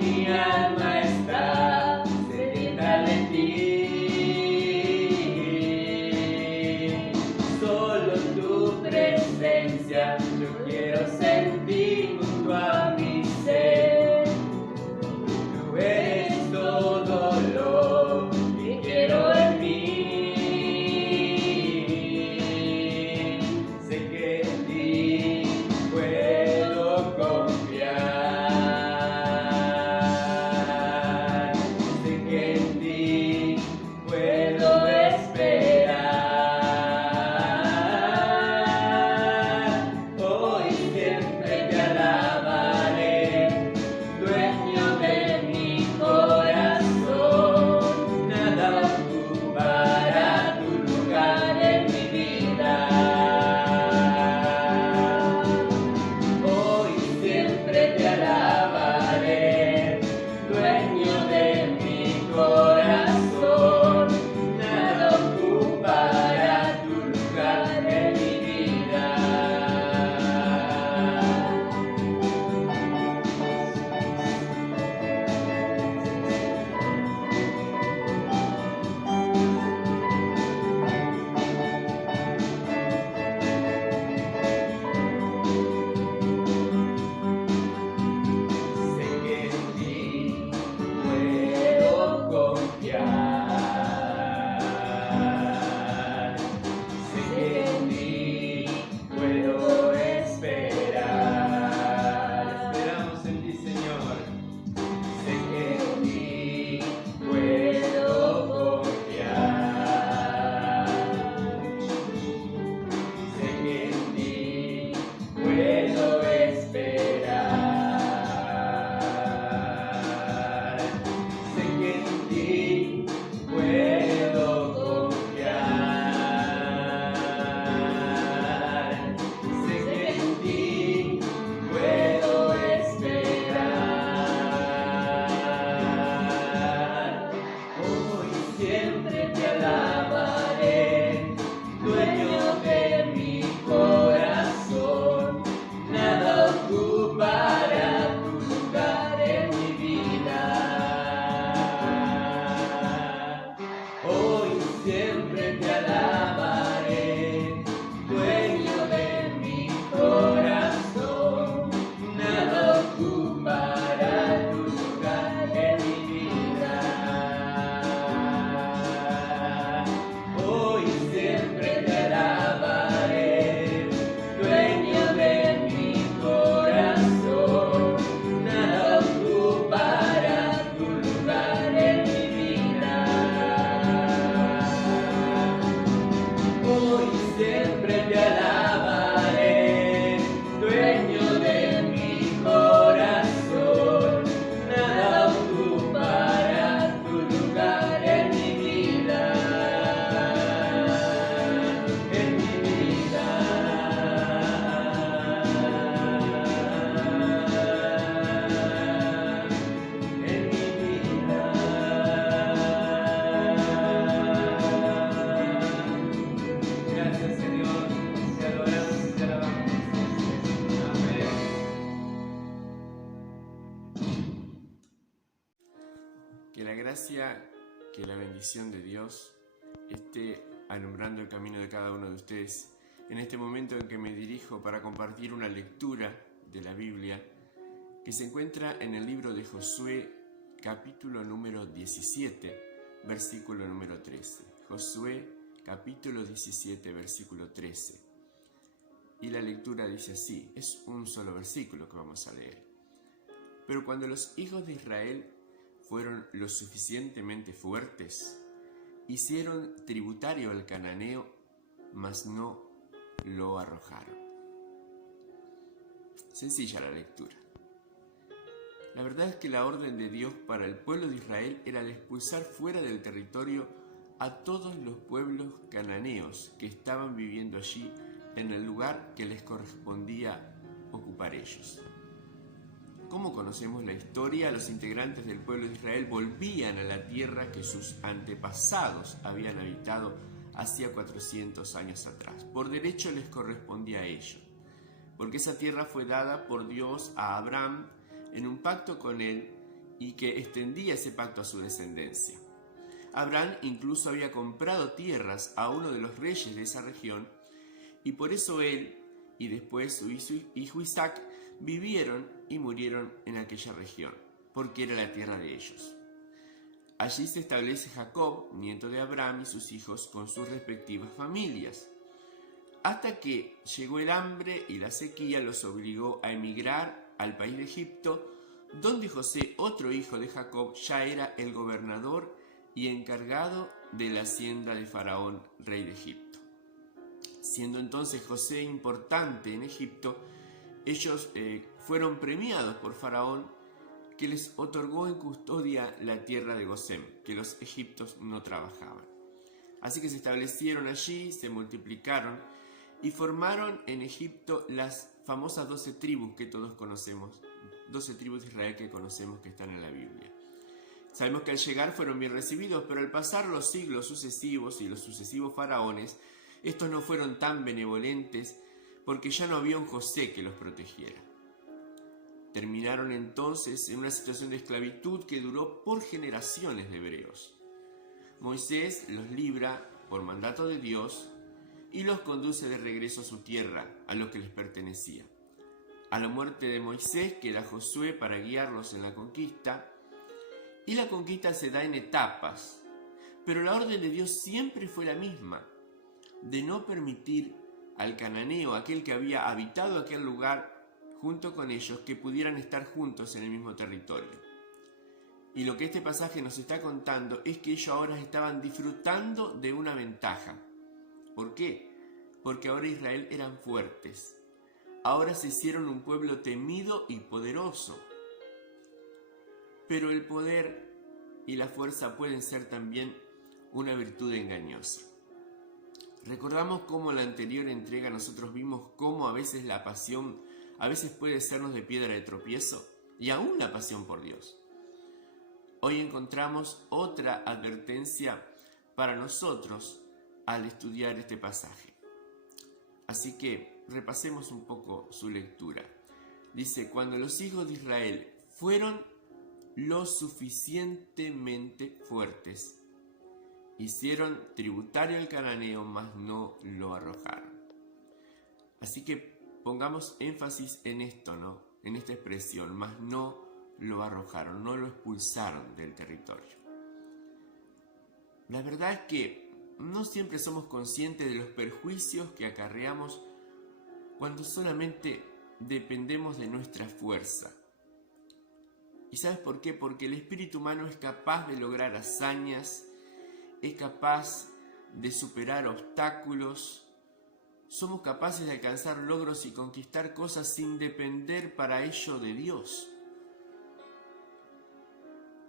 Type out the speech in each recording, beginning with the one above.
mi alma está sedienta de ti. Solo tu presencia yo quiero sentir junto a mi ser. Tú eres todo lo que quiero en mí. Sé que en ti puedo confiar. Sé que en ti puedo esperar. Hoy siempre te alabaré, dueño de mi corazón. Nada ocupará tu lugar en mi vida. Hoy siempre te alabaré, dueño de mi corazón. Nada ocupará tu lugar en mi vida. Sé que en ti puedo confiar. Sé que en ti puedo esperar. Esperamos en ti, Señor. Sé que en ti puedo confiar. Sé que en ti puedo esperar. Sé que en ti puedo confiar. Sé que en ti puedo esperar. Hoy siempre te alabaré, dueño de mi corazón. Nada ocupará tu lugar en mi vida. Hoy siempre te alabaré, dueño de mi corazón. Nada ocupará tu lugar en mi vida. Hoy siempre te alabaré, dueño de mi corazón. Nada ocupará tu lugar en mi vida. Hoy siempre te alabaré, dueño de mi corazón. Nada ocupará tu lugar en mi vida. En mi vida. En mi vida. Gracias, Señor. Te adoramos y te alabamos. Amén. Que la gracia, que la bendición de Dios esté alumbrando el camino de cada uno de ustedes en este momento en que me dirijo para compartir una lectura de la Biblia que se encuentra en el libro de Josué, capítulo número 17, versículo número 13. Josué, capítulo 17, versículo 13. Y la lectura dice así, es un solo versículo que vamos a leer. Pero cuando los hijos de Israel fueron lo suficientemente fuertes, hicieron tributario al cananeo, mas no lo arrojaron. Sencilla la lectura. La verdad es que la orden de Dios para el pueblo de Israel era de expulsar fuera del territorio a todos los pueblos cananeos que estaban viviendo allí en el lugar que les correspondía ocupar ellos. Como conocemos la historia, los integrantes del pueblo de Israel volvían a la tierra que sus antepasados habían habitado hacía 400 años atrás. Por derecho les correspondía a ellos, porque esa tierra fue dada por Dios a Abraham en un pacto con él y que extendía ese pacto a su descendencia. Abraham incluso había comprado tierras a uno de los reyes de esa región, y por eso él y después su hijo Isaac vivieron y murieron en aquella región, porque era la tierra de ellos. Allí se establece Jacob, nieto de Abraham, y sus hijos con sus respectivas familias, hasta que llegó el hambre y la sequía los obligó a emigrar al país de Egipto, donde José, otro hijo de Jacob, ya era el gobernador y encargado de la hacienda de Faraón, rey de Egipto. Siendo entonces José importante en Egipto, ellos fueron premiados por Faraón, que les otorgó en custodia la tierra de Gosén, que los egipcios no trabajaban. Así que se establecieron allí, se multiplicaron y formaron en Egipto las famosas 12 tribus que todos conocemos, 12 tribus de Israel que conocemos que están en la Biblia. Sabemos que al llegar fueron bien recibidos, pero al pasar los siglos sucesivos y los sucesivos faraones, estos no fueron tan benevolentes porque ya no había un José que los protegiera. Terminaron entonces en una situación de esclavitud que duró por generaciones de hebreos. Moisés los libra por mandato de Dios y los conduce de regreso a su tierra, a lo que les pertenecía. A la muerte de Moisés queda Josué para guiarlos en la conquista, y la conquista se da en etapas, pero la orden de Dios siempre fue la misma, de no permitir al cananeo, aquel que había habitado aquel lugar junto con ellos, que pudieran estar juntos en el mismo territorio. Y lo que este pasaje nos está contando es que ellos ahora estaban disfrutando de una ventaja. ¿Por qué? Porque ahora Israel eran fuertes. Ahora se hicieron un pueblo temido y poderoso. Pero el poder y la fuerza pueden ser también una virtud engañosa. Recordamos cómo en la anterior entrega nosotros vimos cómo a veces la pasión puede sernos de piedra de tropiezo, y aún la pasión por Dios. Hoy encontramos otra advertencia para nosotros al estudiar este pasaje. Así que repasemos un poco su lectura. Dice: cuando los hijos de Israel fueron lo suficientemente fuertes, hicieron tributario al cananeo, mas no lo arrojaron. Así que pongamos énfasis en esto, ¿no? En esta expresión, mas no lo arrojaron, no lo expulsaron del territorio. La verdad es que no siempre somos conscientes de los perjuicios que acarreamos cuando solamente dependemos de nuestra fuerza. ¿Y sabes por qué? Porque el espíritu humano es capaz de lograr hazañas, es capaz de superar obstáculos. Somos capaces de alcanzar logros y conquistar cosas sin depender para ello de Dios.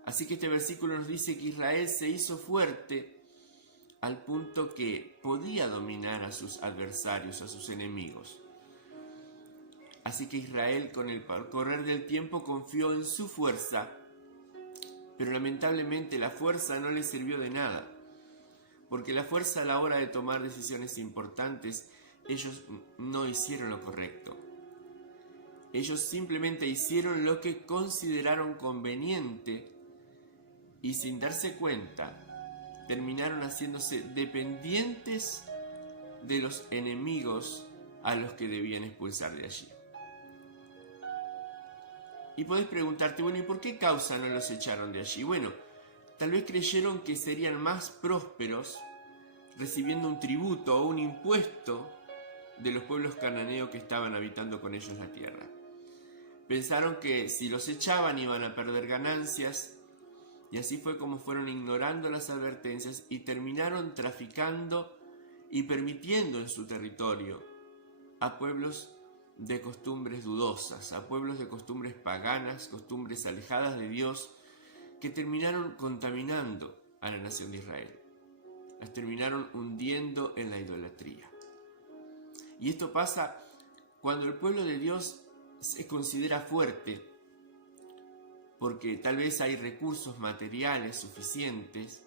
Así que este versículo nos dice que Israel se hizo fuerte al punto que podía dominar a sus adversarios, a sus enemigos. Así que Israel, con el correr del tiempo, confió en su fuerza, pero lamentablemente la fuerza no le sirvió de nada, porque la fuerza a la hora de tomar decisiones importantes, ellos no hicieron lo correcto. Ellos simplemente hicieron lo que consideraron conveniente y, sin darse cuenta, terminaron haciéndose dependientes de los enemigos a los que debían expulsar de allí. Y podés preguntarte, bueno, ¿y por qué causa no los echaron de allí? Bueno, tal vez creyeron que serían más prósperos recibiendo un tributo o un impuesto de los pueblos cananeos que estaban habitando con ellos la tierra. Pensaron que si los echaban iban a perder ganancias, y así fue como fueron ignorando las advertencias y terminaron traficando y permitiendo en su territorio a pueblos de costumbres dudosas, a pueblos de costumbres paganas, costumbres alejadas de Dios, que terminaron contaminando a la nación de Israel. Las terminaron hundiendo en la idolatría. Y esto pasa cuando el pueblo de Dios se considera fuerte, porque tal vez hay recursos materiales suficientes,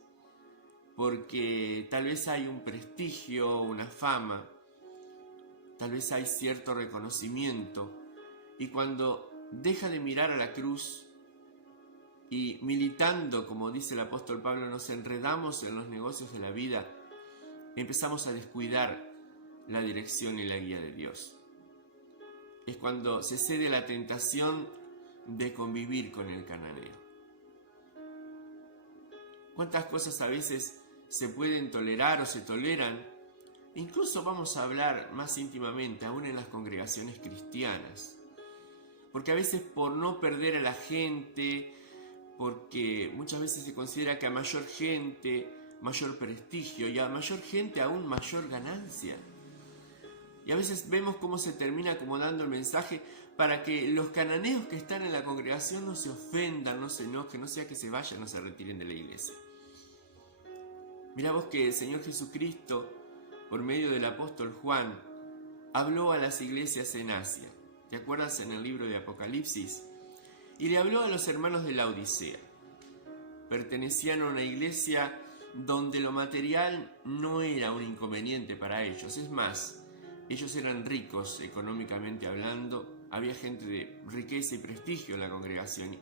porque tal vez hay un prestigio, una fama, tal vez hay cierto reconocimiento, y cuando deja de mirar a la cruz y militando, como dice el apóstol Pablo, nos enredamos en los negocios de la vida, empezamos a descuidar la dirección y la guía de Dios. Es cuando se cede a la tentación de convivir con el cananeo. ¿Cuántas cosas a veces se pueden tolerar o se toleran? Incluso vamos a hablar más íntimamente, aún en las congregaciones cristianas. Porque a veces por no perder a la gente, porque muchas veces se considera que a mayor gente, mayor prestigio, y a mayor gente aún mayor ganancia. Y a veces vemos cómo se termina acomodando el mensaje para que los cananeos que están en la congregación no se ofendan, no se enojen, no sea que se vayan o se retiren de la iglesia. Mirá vos que el Señor Jesucristo, por medio del apóstol Juan, habló a las iglesias en Asia. ¿Te acuerdas en el libro de Apocalipsis? Y le habló a los hermanos de la Odisea. Pertenecían a una iglesia donde lo material no era un inconveniente para ellos. Es más, ellos eran ricos económicamente hablando, había gente de riqueza y prestigio en la congregación.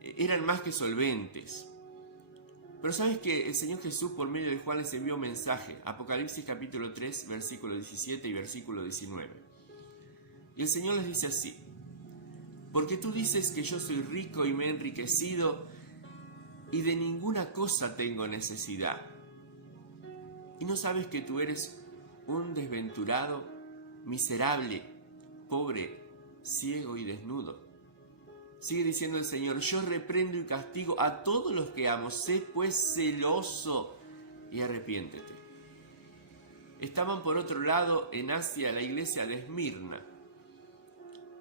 Eran más que solventes. Pero sabes que el Señor Jesús por medio de Juan les envió un mensaje. Apocalipsis capítulo 3, versículo 17 y versículo 19. Y el Señor les dice así: porque tú dices que yo soy rico y me he enriquecido y de ninguna cosa tengo necesidad. Y no sabes que tú eres un desventurado, miserable, pobre, ciego y desnudo. Sigue diciendo el Señor: yo reprendo y castigo a todos los que amo. Sé pues celoso y arrepiéntete. Estaban por otro lado en Asia la iglesia de Esmirna.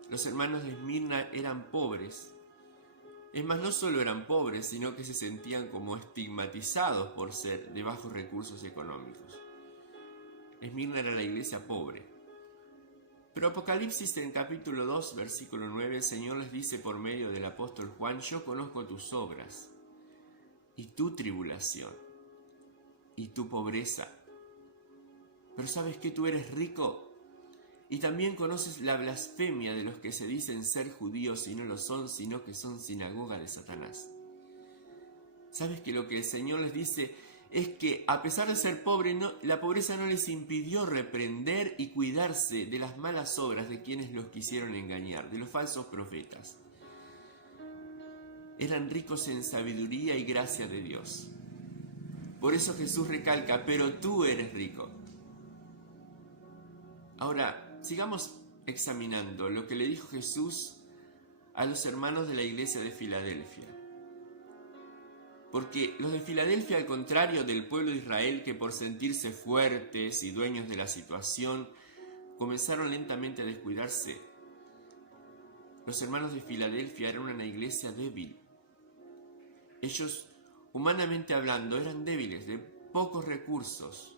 Los hermanos de Esmirna eran pobres. Es más, no solo eran pobres, sino que se sentían como estigmatizados por ser de bajos recursos económicos. Esmirna era la iglesia pobre. Pero Apocalipsis en capítulo 2, versículo 9, el Señor les dice por medio del apóstol Juan: yo conozco tus obras, y tu tribulación, y tu pobreza. Pero ¿sabes que tú eres rico? Y también conoces la blasfemia de los que se dicen ser judíos y no lo son, sino que son sinagoga de Satanás. ¿Sabes que lo que el Señor les dice es que a pesar de ser pobres, la pobreza no les impidió reprender y cuidarse de las malas obras de quienes los quisieron engañar, de los falsos profetas? Eran ricos en sabiduría y gracia de Dios. Por eso Jesús recalca: pero tú eres rico. Ahora, sigamos examinando lo que le dijo Jesús a los hermanos de la iglesia de Filadelfia. Porque los de Filadelfia, al contrario del pueblo de Israel, que por sentirse fuertes y dueños de la situación, comenzaron lentamente a descuidarse, los hermanos de Filadelfia eran una iglesia débil. Ellos, humanamente hablando, eran débiles, de pocos recursos.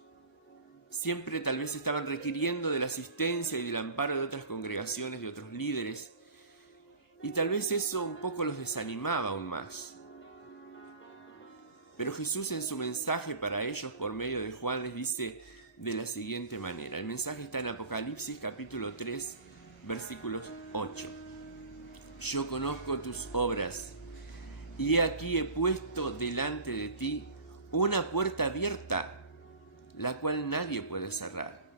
Siempre tal vez estaban requiriendo de la asistencia y del amparo de otras congregaciones, de otros líderes, y tal vez eso un poco los desanimaba aún más. Pero Jesús en su mensaje para ellos por medio de Juan les dice de la siguiente manera. El mensaje está en Apocalipsis capítulo 3, versículos 8. Yo conozco tus obras, y he aquí he puesto delante de ti una puerta abierta, la cual nadie puede cerrar.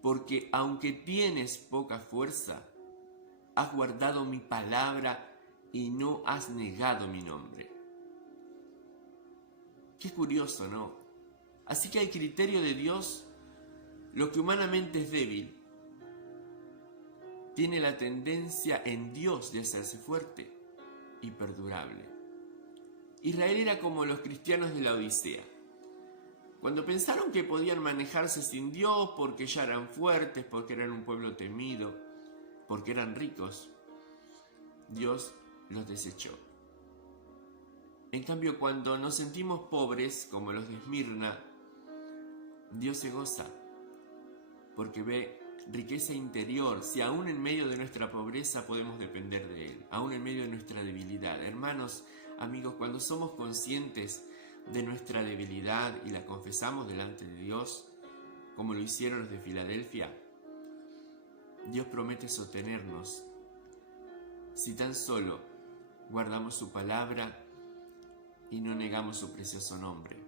Porque aunque tienes poca fuerza, has guardado mi palabra y no has negado mi nombre. Qué curioso, ¿no? Así que al criterio de Dios, lo que humanamente es débil, tiene la tendencia en Dios de hacerse fuerte y perdurable. Israel era como los cristianos de la Odisea. Cuando pensaron que podían manejarse sin Dios porque ya eran fuertes, porque eran un pueblo temido, porque eran ricos, Dios los desechó. En cambio, cuando nos sentimos pobres, como los de Esmirna, Dios se goza, porque ve riqueza interior. Si aún en medio de nuestra pobreza podemos depender de Él, aún en medio de nuestra debilidad. Hermanos, amigos, cuando somos conscientes de nuestra debilidad y la confesamos delante de Dios, como lo hicieron los de Filadelfia, Dios promete sostenernos si tan solo guardamos su palabra y no negamos su precioso nombre.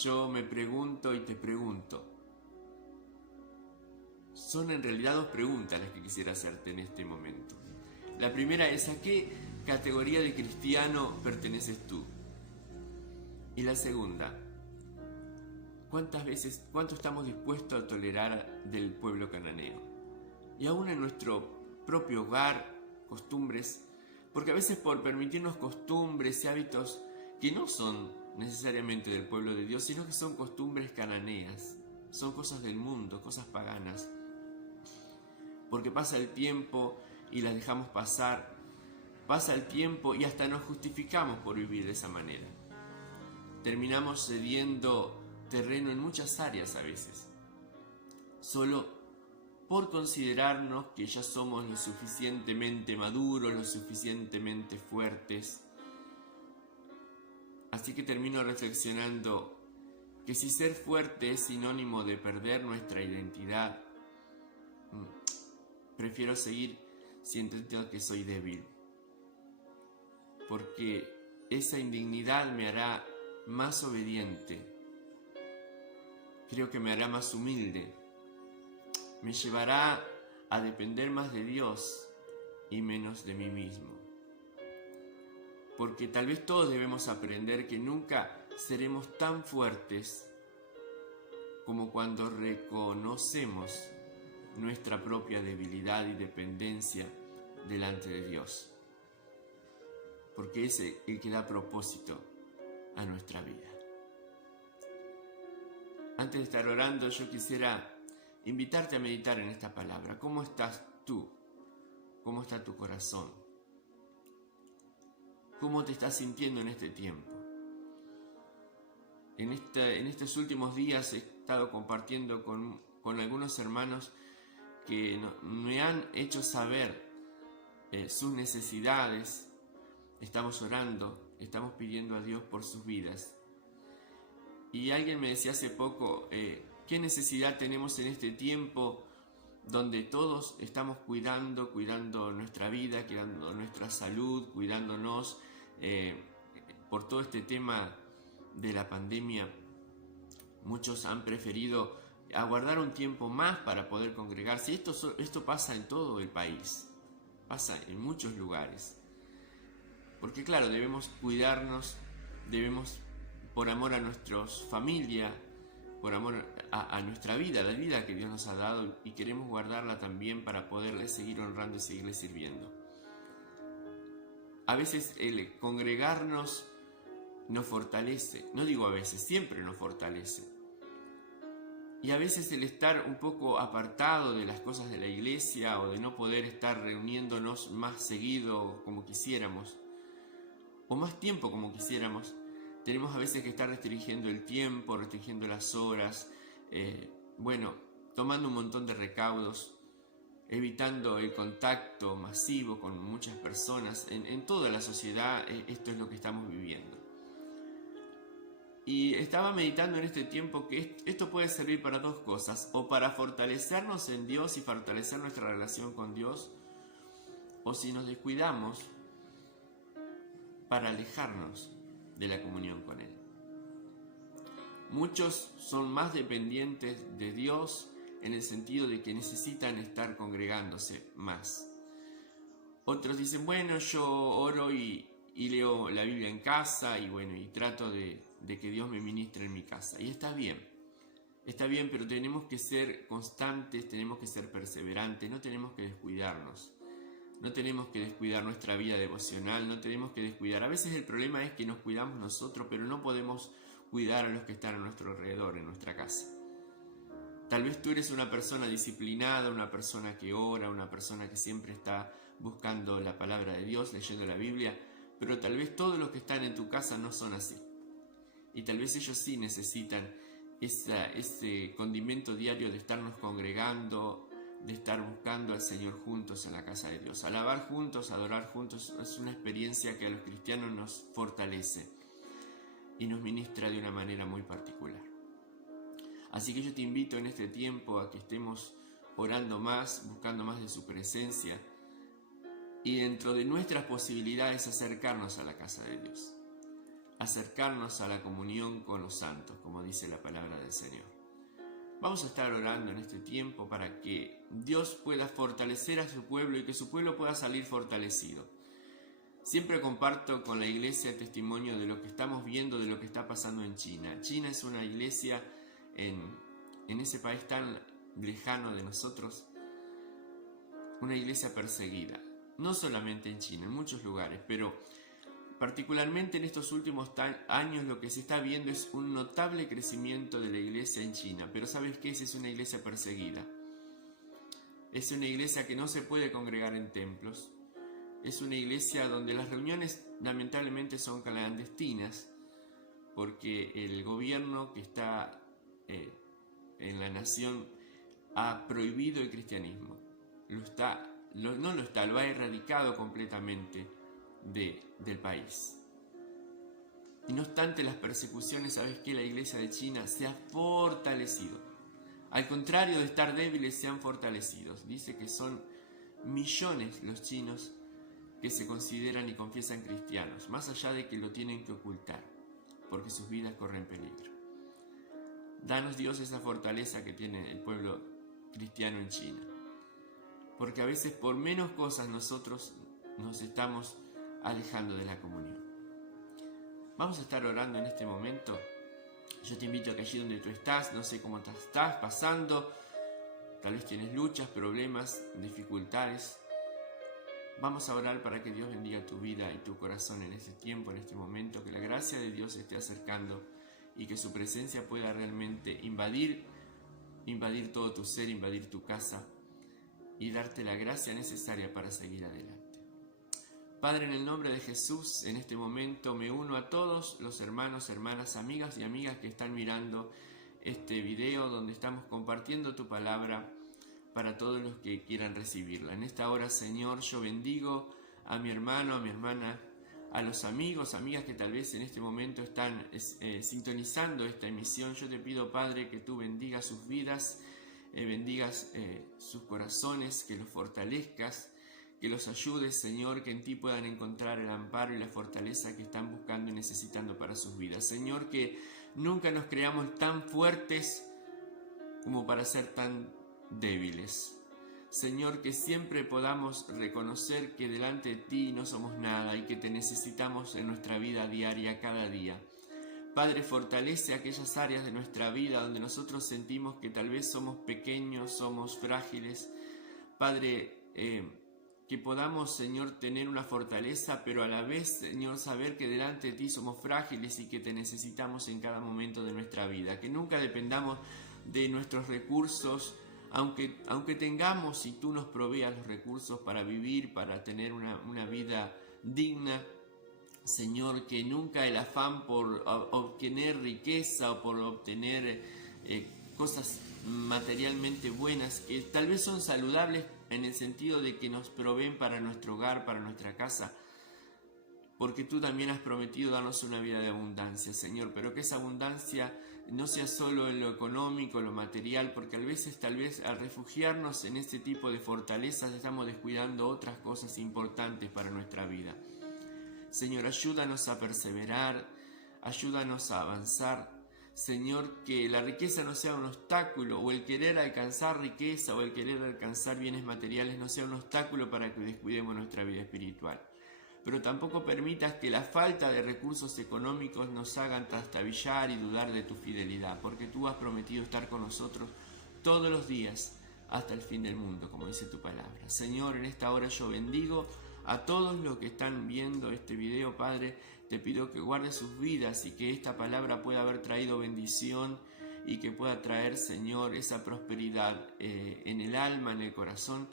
Yo me pregunto y te pregunto. Son en realidad dos preguntas las que quisiera hacerte en este momento. La primera es: ¿a qué categoría de cristiano perteneces tú? Y la segunda: ¿cuánto estamos dispuestos a tolerar del pueblo cananeo? Y aún en nuestro propio hogar, costumbres, porque a veces por permitirnos costumbres y hábitos que no son necesariamente del pueblo de Dios, sino que son costumbres cananeas, son cosas del mundo, cosas paganas, porque pasa el tiempo y las dejamos pasar, pasa el tiempo y hasta nos justificamos por vivir de esa manera. Terminamos cediendo terreno en muchas áreas a veces, solo por considerarnos que ya somos lo suficientemente maduros, lo suficientemente fuertes. Así que termino reflexionando que si ser fuerte es sinónimo de perder nuestra identidad, prefiero seguir sintiendo que soy débil, porque esa indignidad me hará más obediente, creo que me hará más humilde, me llevará a depender más de Dios y menos de mí mismo. Porque tal vez todos debemos aprender que nunca seremos tan fuertes como cuando reconocemos nuestra propia debilidad y dependencia delante de Dios. Porque es el que da propósito a nuestra vida. Antes de estar orando, yo quisiera invitarte a meditar en esta palabra. ¿Cómo estás tú? ¿Cómo está tu corazón? ¿Cómo te estás sintiendo en este tiempo? En estos últimos días he estado compartiendo con algunos hermanos que me han hecho saber sus necesidades. Estamos orando, estamos pidiendo a Dios por sus vidas. Y alguien me decía hace poco, ¿qué necesidad tenemos en este tiempo donde todos estamos cuidando nuestra vida, cuidando nuestra salud, cuidándonos por todo este tema de la pandemia? Muchos han preferido aguardar un tiempo más para poder congregarse. Y esto pasa en todo el país, pasa en muchos lugares. Porque claro, debemos cuidarnos, debemos, por amor a nuestra familia, por amor a nuestra vida, la vida que Dios nos ha dado, y queremos guardarla también para poderle seguir honrando y seguirle sirviendo. A veces el congregarnos nos fortalece, no digo a veces, siempre nos fortalece. Y a veces el estar un poco apartado de las cosas de la iglesia o de no poder estar reuniéndonos más seguido como quisiéramos, o más tiempo como quisiéramos, tenemos a veces que estar restringiendo el tiempo, restringiendo las horas, tomando un montón de recaudos, evitando el contacto masivo con muchas personas. En toda la sociedad esto es lo que estamos viviendo. Y estaba meditando en este tiempo que esto puede servir para dos cosas: o para fortalecernos en Dios y fortalecer nuestra relación con Dios, o si nos descuidamos, para alejarnos de la comunión con Él. Muchos son más dependientes de Dios en el sentido de que necesitan estar congregándose más. Otros dicen, bueno, yo oro y leo la Biblia en casa y trato de que Dios me ministre en mi casa. Y está bien, pero tenemos que ser constantes, tenemos que ser perseverantes, no tenemos que descuidarnos. No tenemos que descuidar nuestra vida devocional, no tenemos que descuidar. A veces el problema es que nos cuidamos nosotros, pero no podemos cuidar a los que están a nuestro alrededor, en nuestra casa. Tal vez tú eres una persona disciplinada, una persona que ora, una persona que siempre está buscando la palabra de Dios, leyendo la Biblia, pero tal vez todos los que están en tu casa no son así. Y tal vez ellos sí necesitan ese condimento diario de estarnos congregando, de estar buscando al Señor juntos en la casa de Dios. Alabar juntos, adorar juntos, es una experiencia que a los cristianos nos fortalece y nos ministra de una manera muy particular. Así que yo te invito en este tiempo a que estemos orando más, buscando más de su presencia, y dentro de nuestras posibilidades acercarnos a la casa de Dios, acercarnos a la comunión con los santos, como dice la palabra del Señor. Vamos a estar orando en este tiempo para que Dios pueda fortalecer a su pueblo y que su pueblo pueda salir fortalecido. Siempre comparto con la iglesia testimonio de lo que estamos viendo, de lo que está pasando en China. China es una iglesia en ese país tan lejano de nosotros, una iglesia perseguida. No solamente en China, en muchos lugares, pero particularmente en estos últimos años lo que se está viendo es un notable crecimiento de la iglesia en China. Pero ¿sabes qué? Es una iglesia perseguida. Es una iglesia que no se puede congregar en templos. Es una iglesia donde las reuniones lamentablemente son clandestinas, porque el gobierno que está en la nación ha prohibido el cristianismo. Lo ha erradicado completamente del país. Y no obstante las persecuciones, ¿sabes qué? La iglesia de China se ha fortalecido. Al contrario de estar débiles, se han fortalecido. Dice que son millones los chinos que se consideran y confiesan cristianos, más allá de que lo tienen que ocultar, porque sus vidas corren peligro. Danos, Dios, esa fortaleza que tiene el pueblo cristiano en China, porque a veces por menos cosas nosotros nos estamos alejando de la comunión. Vamos a estar orando en este momento. Yo te invito a que allí donde tú estás, no sé cómo estás pasando, tal vez tienes luchas, problemas, dificultades. Vamos a orar para que Dios bendiga tu vida y tu corazón en este tiempo, en este momento, que la gracia de Dios se esté acercando y que su presencia pueda realmente invadir todo tu ser, invadir tu casa y darte la gracia necesaria para seguir adelante. Padre, en el nombre de Jesús, en este momento me uno a todos los hermanos, hermanas, amigas y amigas que están mirando este video donde estamos compartiendo tu palabra para todos los que quieran recibirla. En esta hora, Señor, yo bendigo a mi hermano, a mi hermana, a los amigos, amigas que tal vez en este momento están sintonizando esta emisión. Yo te pido, Padre, que tú bendigas sus vidas, bendigas sus corazones, que los fortalezcas, que los ayudes, Señor, que en ti puedan encontrar el amparo y la fortaleza que están buscando y necesitando para sus vidas. Señor, que nunca nos creamos tan fuertes como para ser tan débiles. Señor, que siempre podamos reconocer que delante de ti no somos nada y que te necesitamos en nuestra vida diaria, cada día. Padre, fortalece aquellas áreas de nuestra vida donde nosotros sentimos que tal vez somos pequeños, somos frágiles. Padre, que podamos, Señor, tener una fortaleza, pero a la vez, Señor, saber que delante de ti somos frágiles y que te necesitamos en cada momento de nuestra vida. Que nunca dependamos de nuestros recursos, aunque tengamos y tú nos proveas los recursos para vivir, para tener una vida digna. Señor, que nunca el afán por obtener riqueza o por obtener cosas materialmente buenas, que tal vez son saludables en el sentido de que nos proveen para nuestro hogar, para nuestra casa, porque tú también has prometido darnos una vida de abundancia, Señor, pero que esa abundancia no sea solo en lo económico, lo material, porque tal vez al refugiarnos en este tipo de fortalezas estamos descuidando otras cosas importantes para nuestra vida. Señor, ayúdanos a perseverar, ayúdanos a avanzar. Señor, que la riqueza no sea un obstáculo, o el querer alcanzar riqueza o el querer alcanzar bienes materiales no sea un obstáculo para que descuidemos nuestra vida espiritual. Pero tampoco permitas que la falta de recursos económicos nos hagan trastabillar y dudar de tu fidelidad, porque tú has prometido estar con nosotros todos los días hasta el fin del mundo, como dice tu palabra. Señor, en esta hora yo bendigo a todos los que están viendo este video, Padre. Te pido que guardes sus vidas y que esta palabra pueda haber traído bendición y que pueda traer, Señor, esa prosperidad en el alma, en el corazón,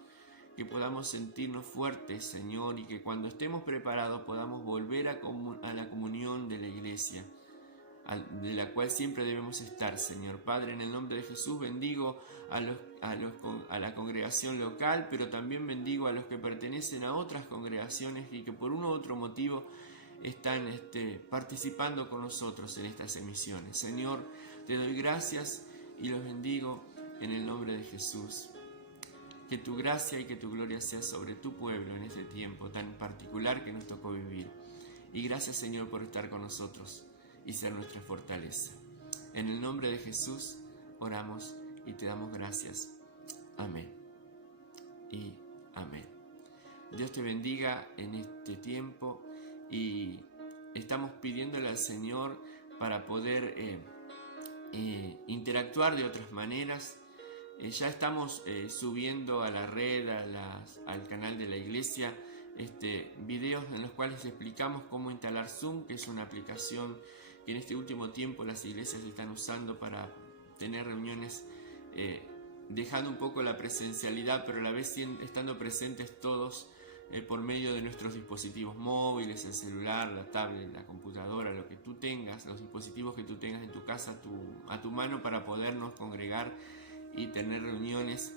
que podamos sentirnos fuertes, Señor, y que cuando estemos preparados podamos volver a la comunión de la iglesia, de la cual siempre debemos estar, Señor. Padre, en el nombre de Jesús bendigo a la congregación local, pero también bendigo a los que pertenecen a otras congregaciones y que por uno u otro motivo están participando con nosotros en estas emisiones. Señor, te doy gracias y los bendigo en el nombre de Jesús. Que tu gracia y que tu gloria sea sobre tu pueblo en este tiempo tan particular que nos tocó vivir. Y gracias, Señor, por estar con nosotros y ser nuestra fortaleza. En el nombre de Jesús oramos y te damos gracias. Amén. Y amén. Dios te bendiga en este tiempo y estamos pidiéndole al Señor para poder interactuar de otras maneras. Ya estamos subiendo a la red, al canal de la iglesia, videos en los cuales explicamos cómo instalar Zoom, que es una aplicación que en este último tiempo las iglesias están usando para tener reuniones, dejando un poco la presencialidad, pero a la vez estando presentes todos por medio de nuestros dispositivos móviles, el celular, la tablet, la computadora, lo que tú tengas, los dispositivos que tú tengas en tu casa a tu mano para podernos congregar y tener reuniones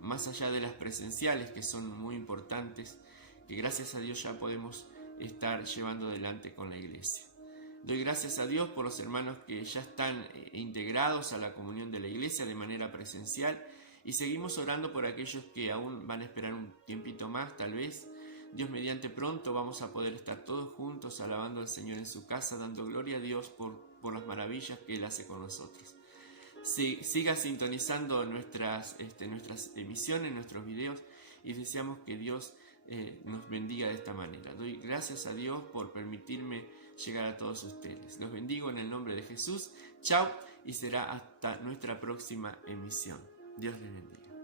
más allá de las presenciales, que son muy importantes, que gracias a Dios ya podemos estar llevando adelante con la iglesia. Doy gracias a Dios por los hermanos que ya están integrados a la comunión de la iglesia de manera presencial, y seguimos orando por aquellos que aún van a esperar un tiempito más, tal vez. Dios mediante pronto vamos a poder estar todos juntos alabando al Señor en su casa, dando gloria a Dios por las maravillas que Él hace con nosotros. Siga sintonizando nuestras emisiones, nuestros videos, y deseamos que Dios nos bendiga de esta manera. Doy gracias a Dios por permitirme llegar a todos ustedes. Los bendigo en el nombre de Jesús. Chao, y será hasta nuestra próxima emisión. Dios les bendiga.